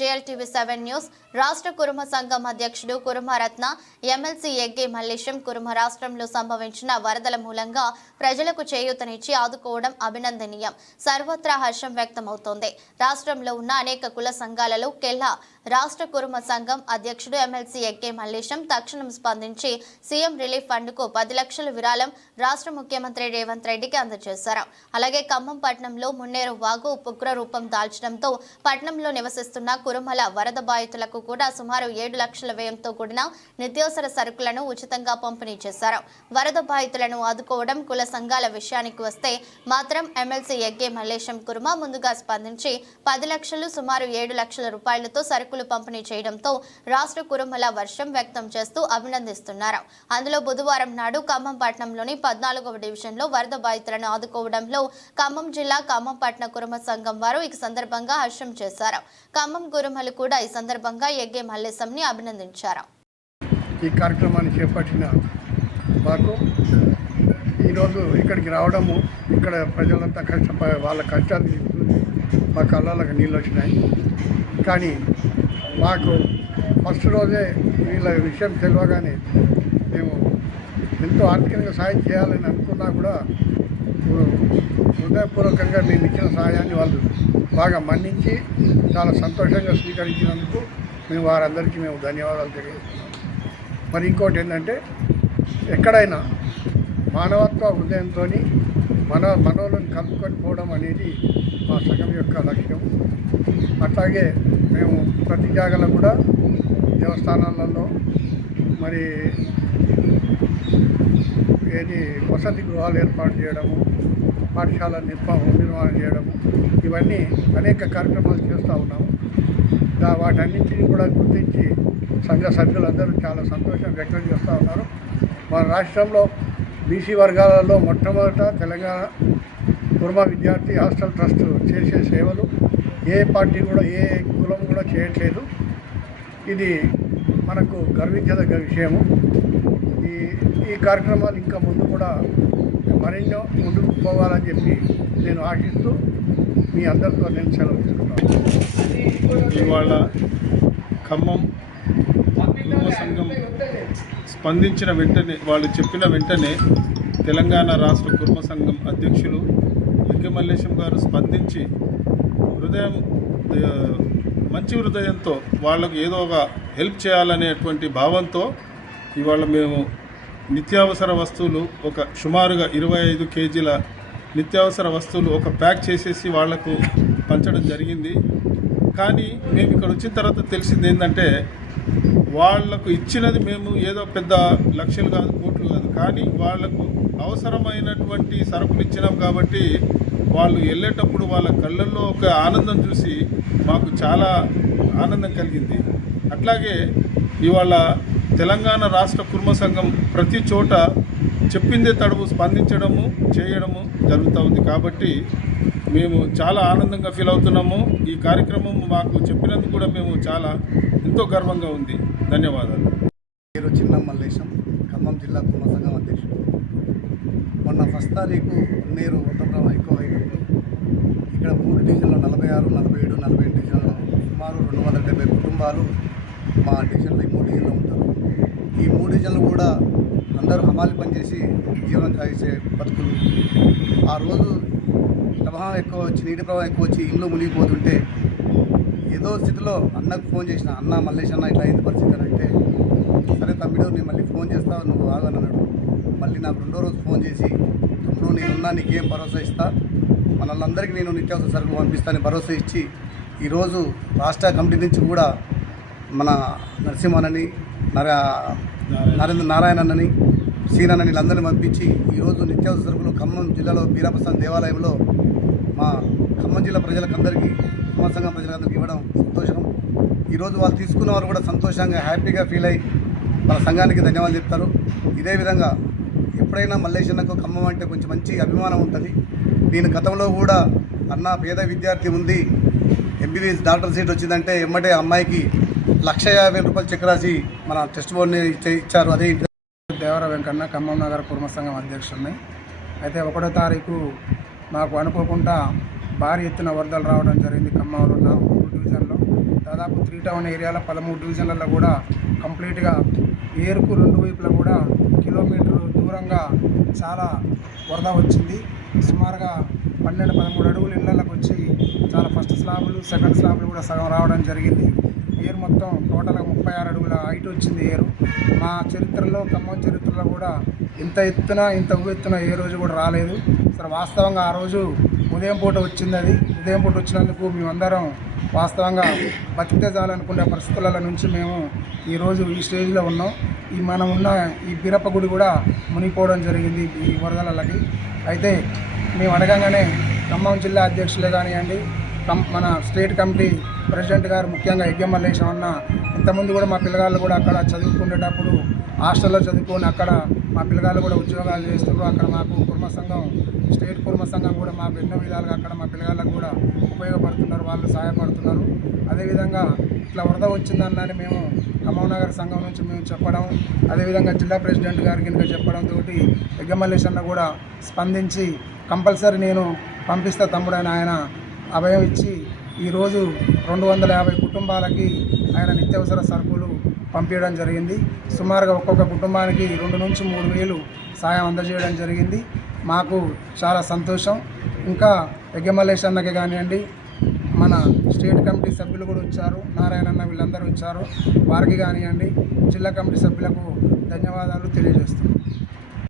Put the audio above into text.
JLTV 7 news. రాష్ట్ర కురుమ సంఘం అధ్యక్షుడు కురుమరత్న ఎమ్మెల్సీ ఎగ్గే మల్లేశం కురుమ రాష్ట్రంలో సంభవించిన వరదల మూలంగా ప్రజలకు చేయూతనిచ్చి ఆదుకోవడం అభినందనీయం. సర్వత్రా హర్షం వ్యక్తమవుతోంది. రాష్ట్రంలో ఉన్న అనేక కుల సంఘాలలో కెల్లా రాష్ట్ర కురుమ సంఘం అధ్యక్షుడు ఎమ్మెల్సీ ఎగ్గే మల్లేశం తక్షణం స్పందించి సీఎం రిలీఫ్ ఫండ్ కు 10 లక్షల విరాళం రాష్ట్ర ముఖ్యమంత్రి రేవంత్ రెడ్డికి అందజేశారు. అలాగే ఖమ్మం పట్టణంలో మున్నేరు వాగు ఉగ్ర రూపం దాల్చడంతో పట్టణంలో నివసిస్తున్న కురుమల వరద బాధితులకు కూడా సుమారు 7 లక్షల వ్యయంతో కూడిన నిత్యావసర సరుకులను ఉచితంగా పంపిణీ చేశారు. వరద బాధితులను ఆదుకోవడం కుల సంఘాల విషయానికి వస్తే మాత్రం ఎమ్మెల్సీ ఎగ్గే మల్లేశం కురుమ ముందుగా స్పందించి 10 లక్షలు సుమారు 7 లక్షల రూపాయలతో సరుకులు పంపిణీ చేయడంతో రాష్ట్ర కురుమల వర్షం వ్యక్తం చేస్తూ అభినందిస్తున్నారు. అందులో బుధవారం నాడు ఖమ్మం పట్టణంలోని 14వ డివిజన్లో వరద బాధితులను ఆదుకోవడంలో ఖమ్మం జిల్లా ఖమ్మం పట్టణ కురుమ సంఘం వారు ఈ సందర్భంగా హర్షం చేశారు. ఖమ్మం కురుమలు కూడా ఈ సందర్భంగా ఎగ్గే మల్లేశంని అభినందించారు. ఈ కార్యక్రమాన్ని చేపట్టిన మాకు ఈరోజు ఇక్కడికి రావడము, ఇక్కడ ప్రజలంతా వాళ్ళ కష్టాన్ని మా కళ్ళకి నీళ్ళు వచ్చినాయి. కానీ మాకు ఫస్ట్ రోజే వీళ్ళ విషయం తెలియగానే మేము ఎంతో ఆర్థికంగా సాయం చేయాలని అనుకున్నా కూడా హృదయపూర్వకంగా మేము ఇచ్చిన సహాయాన్ని వాళ్ళు బాగా మన్నించి చాలా సంతోషంగా స్వీకరించినందుకు మేము వారందరికీ మేము ధన్యవాదాలు తెలియజేస్తున్నాం. మరి ఇంకోటి ఏంటంటే ఎక్కడైనా మానవత్వ హృదయంతో మనోలను కలుపుకొని పోవడం అనేది మా సంఘం యొక్క లక్ష్యం. అట్లాగే మేము ప్రతి జాగాలో కూడా దేవస్థానాలలో మరి వసతి గృహాలు ఏర్పాటు చేయడము, పాఠశాల నిర్మాణం చేయడము, ఇవన్నీ అనేక కార్యక్రమాలు చేస్తూ ఉన్నాము. వాటన్నింటినీ కూడా గుర్తించి సంఘ సభ్యులందరూ చాలా సంతోషం వ్యక్తం చేస్తూ ఉన్నారు. మన రాష్ట్రంలో బీసీ వర్గాలలో మొట్టమొదట తెలంగాణ కురుమ విద్యార్థి హాస్టల్ ట్రస్ట్ చేసే సేవలు ఏ పార్టీ కూడా ఏ కులం కూడా చేయట్లేదు. ఇది మనకు గర్వించదగ్గ విషయము. ఈ కార్యక్రమాలు ఇంకా ముందు కూడా మరెన్నో ముందుకు పోవాలని చెప్పి నేను ఆశిస్తూ మీ అందరితో నేను సెలవు తీసుకుంటాను. ఇవాళ ఖమ్మం కురుమ సంఘం స్పందించిన వెంటనే, వాళ్ళు చెప్పిన వెంటనే తెలంగాణ రాష్ట్ర కురుమ సంఘం అధ్యక్షులు ఎగ్గే మల్లేశం గారు స్పందించి మంచి హృదయంతో వాళ్ళకు ఏదో ఒక హెల్ప్ చేయాలనేటువంటి భావంతో ఇవాళ మేము నిత్యావసర వస్తువులు ఒక సుమారుగా 25 కేజీల నిత్యావసర వస్తువులు ఒక ప్యాక్ చేసేసి వాళ్లకు పంచడం జరిగింది. కానీ మేము ఇక్కడ వచ్చిన తర్వాత తెలిసింది ఏంటంటే వాళ్లకు ఇచ్చినది మేము ఏదో పెద్ద లక్షలు కాదు, కోట్లు కాదు, కానీ వాళ్లకు అవసరమైనటువంటి సరుకులు ఇచ్చినాం కాబట్టి వాళ్ళు వెళ్ళేటప్పుడు వాళ్ళ కళ్ళల్లో ఒక ఆనందం చూసి మాకు చాలా ఆనందం కలిగింది. అట్లాగే ఇవాళ తెలంగాణ రాష్ట్ర కురుమ సంఘం ప్రతి చోట చెప్పిందే తడువు స్పందించడము చేయడము జరుగుతూ ఉంది. కాబట్టి మేము చాలా ఆనందంగా ఫీల్ అవుతున్నాము. ఈ కార్యక్రమం మాకు చెప్పినందుకు కూడా మేము చాలా ఎంతో గర్వంగా ఉంది. ధన్యవాదాలు. పేరు చిన్న మల్లేశం, ఖమ్మం జిల్లా కురుమ సంఘం అధ్యక్షుడు. మొన్న 1 తారీఖు నీరు ఉత్తరం ఎక్కువ అయినప్పుడు ఇక్కడ 3 డివిజన్లో 46, 47, 48 డివిజన్లో సుమారు 270 కుటుంబాలు మా డివిజన్లో ఈ 3 డివిజన్లో ఉంటారు. ఈ 3 డివిజన్లు కూడా అందరూ హమాలి పనిచేసి జీవనం సాగించే బతుకులు. ఆ రోజు ప్రవాహం ఎక్కువ వచ్చి, నీటి ప్రవాహం ఎక్కువ వచ్చి ఇల్లు మునిగిపోతుంటే ఏదో స్థితిలో అన్నకు ఫోన్ చేసిన, అన్న మల్లేశ్ అన్న ఇట్లా అయింది పరిస్థితి అని అంటే, సరే తమ్ముడు నేను మళ్ళీ ఫోన్ చేస్తావు, నువ్వు ఆగని అన్నాడు. మళ్ళీ నాకు 2వ రోజు ఫోన్ చేసి, తమ్ముడు నేనున్నా, నీకేం భరోసా ఇస్తా, మనల్లందరికీ నేను నిత్యావసర సరుకులు పంపిస్తానని భరోసా ఇచ్చి ఈరోజు రాష్ట్ర కమిటీ నుంచి కూడా మన నరసింహనని, నారాయణని, సీనని వీళ్ళందరినీ పంపించి ఈరోజు నిత్యావసర సరుకులు ఖమ్మం జిల్లాలో బీరాప్రసాద్ దేవాలయంలో మా ఖమ్మం జిల్లా ప్రజలకందరికీ, కురుమ సంఘం ప్రజలందరికీ ఇవ్వడం సంతోషం. ఈరోజు వాళ్ళు తీసుకున్న వారు కూడా సంతోషంగా హ్యాపీగా ఫీల్ అయ్యి మన సంఘానికి ధన్యవాదాలు చెప్తారు. ఇదే విధంగా ఎప్పుడైనా మల్లేశన్నకు ఖమ్మం అంటే కొంచెం మంచి అభిమానం ఉంటుంది. నేను గతంలో కూడా అన్న పేద విద్యార్థి ఉంది, MBBS డాక్టర్ సీట్ వచ్చిందంటే ఎమ్మటే అమ్మాయికి 1,50,000 రూపాయలు చెక్ రాసి మన టెస్ట్ బోర్డుని ఇచ్చారు. అదే దేవర వెంకన్న, ఖమ్మం నగర కురుమ సంఘం అధ్యక్షుడిని. అయితే 1వ తారీఖు మాకు అనుకోకుండా భారీ ఎత్తున వరదలు రావడం జరిగింది ఖమ్మంలో ఉన్న డివిజన్లో. దాదాపు 3 టౌన్ ఏరియాలో 13 డివిజన్లలో కూడా కంప్లీట్గా ఏరుకు 2 వైపులా కూడా కిలోమీటర్ దూరంగా చాలా వరద వచ్చింది. సుమారుగా 12-13 అడుగులు ఇళ్లలోకి వచ్చి చాలా ఫస్ట్ స్లాబులు సెకండ్ స్లాబులు కూడా సగం రావడం జరిగింది. ఏరు మొత్తం టోటల్గా 36 అడుగుల హైట్ వచ్చింది ఏరు. మా చరిత్రలో, ఖమ్మం చరిత్రలో కూడా ఇంత ఎత్తున ఇంత ఉవ్వెత్తున ఏ రోజు కూడా రాలేదు. సరే వాస్తవంగా ఆ రోజు ఉదయం పూట వచ్చింది. అది ఉదయం పూట వచ్చినందుకు మేమందరం వాస్తవంగా బతికితే చాలనుకునే పరిస్థితుల నుంచి మేము ఈరోజు ఈ స్టేజ్లో ఉన్నాం. మనం ఉన్న ఈ బీరప్ప గుడి కూడా మునిగిపోవడం జరిగింది ఈ వరదలకి. అయితే మేము అడగంగానే ఖమ్మం జిల్లా అధ్యక్షులే కానివ్వండి, మన స్టేట్ కమిటీ ప్రెసిడెంట్ గారు ముఖ్యంగా ఎగ్గె మల్లేశం అన్న ఇంతకుముందు కూడా మా పిల్లగాళ్ళు కూడా అక్కడ చదువుకునేటప్పుడు హాస్టల్లో చదువుకొని అక్కడ మా పిల్లగాళ్ళు కూడా ఉద్యోగాలు చేస్తున్నారు. అక్కడ మాకు కుర్మ సంఘం, స్టేట్ కుర్మ సంఘం కూడా మాకు ఎన్నో విధాలుగా అక్కడ మా పిల్లగాళ్ళకు కూడా ఉపయోగపడుతున్నారు, వాళ్ళు సహాయపడుతున్నారు. అదేవిధంగా ఇట్లా వరద వచ్చిందన్నని మేము ఖమ్మం నగర సంఘం నుంచి మేము చెప్పడం, అదేవిధంగా జిల్లా ప్రెసిడెంట్ గారికి కనుక చెప్పడంతో ఎగ్గె మల్లేశన్న కూడా స్పందించి కంపల్సరీ నేను పంపిస్తా తమ్ముడని ఆయన అభయం ఇచ్చి ఈరోజు 250 కుటుంబాలకి ఆయన నిత్యావసర సరుకులు పంపించడం జరిగింది. సుమారుగా ఒక్కొక్క కుటుంబానికి 2 నుంచి 3 వేలు సాయం అందజేయడం జరిగింది. మాకు చాలా సంతోషం. ఇంకా ఎగ్గె మల్లేశన్నకి కానివ్వండి, మన స్టేట్ కమిటీ సభ్యులు కూడా వచ్చారు, నారాయణన్న వీళ్ళందరూ వచ్చారు, వారికి కానివ్వండి జిల్లా కమిటీ సభ్యులకు ధన్యవాదాలు తెలియజేస్తున్నాం.